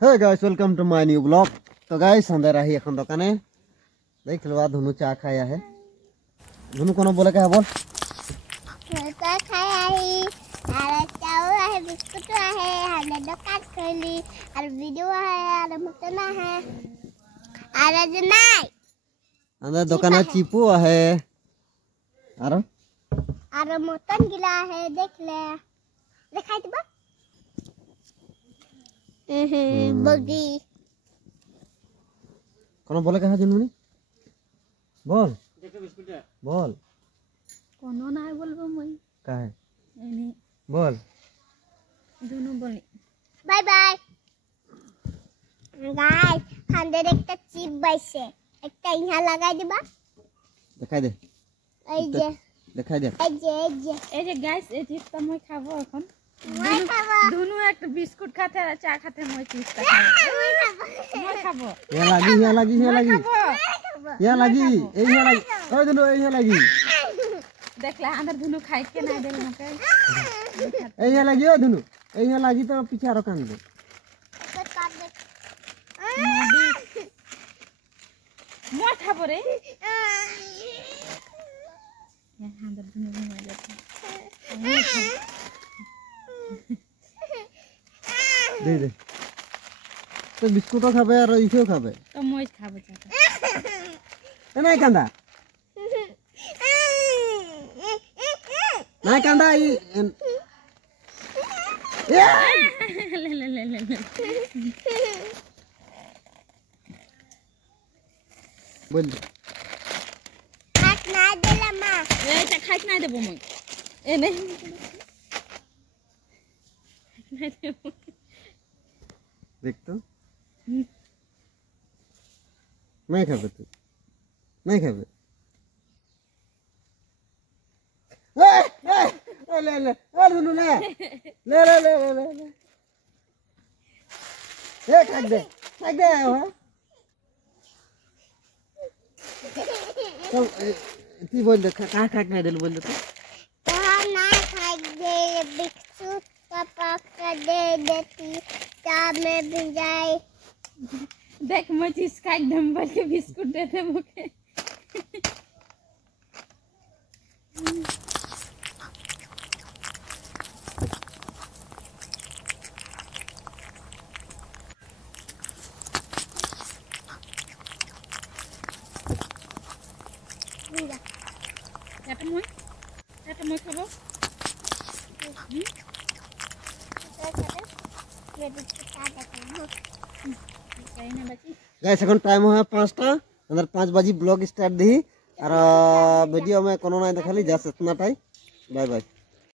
Hey guys, welcome to my new vlog. तो guys अंदर रही এখন দোকানে देख लो धुनु चा खाया है। धुनु कोनो बोले क्या है बोल? चा खाया है, और चावल है, बिस्कुट है, हमने दुकान खोली, और वीडियो है, और मटन है, और नहीं। अंदर दुकान है चीपू है, और मटन गिला है देख ले, दिखाई दे बा? बगी। कोनो बोले क्या है जुनूनी? बोल। बोल। कोनो ना है बोल बमुई का है? नहीं बोल। दोनों बोले बाय बाय गाइस अंदर एक चिप बैसे एक यहाँ लगा दे बा दिखाई दे এই যে दिखाई दे এই যে গাইস এই চিপটা মই খাবো এখন মই খাবো দুনু একটা বিস্কুট খাতে আর চা খাতে মই চিপটা খাবো মই খাবো यहाँ लगी यहाँ लगी ओए दुनु यहाँ लगी देखला अंदर दुनू खाई के ना देल मके यहाँ लगी ओ दुनु यहाँ लगी तो पीछे रो कान दे মই খাবো रे अंदर दुनू घुमा जाते दे तो बिस्कुट खाबे और इसे खाबे तो মই खाबो चाचा नहीं कांदा नहीं कांदा ले बोल खाक ना देला मां ए चा खाई ना देबो মই ए नहीं देख तो नहीं खाबे तू नहीं खाबे ले ले दुनु ले ए खाक दे हां तो ती बोल दे का खाक नहीं दिल बोल दे तो कहां ना खाक दे बिस्कुट का पाक दे देती चा में भिजाई देख मैं इसका एकदम भर के बिस्कुट देते मुझे এটা মই খাবো गाइस এখন টাইম হয় 5টা अंदर 5 बजे ब्लॉग स्टार्ट दी और वीडियो में कोनो नहीं दिखाली जस्ट इतना टाइम बाय बाय।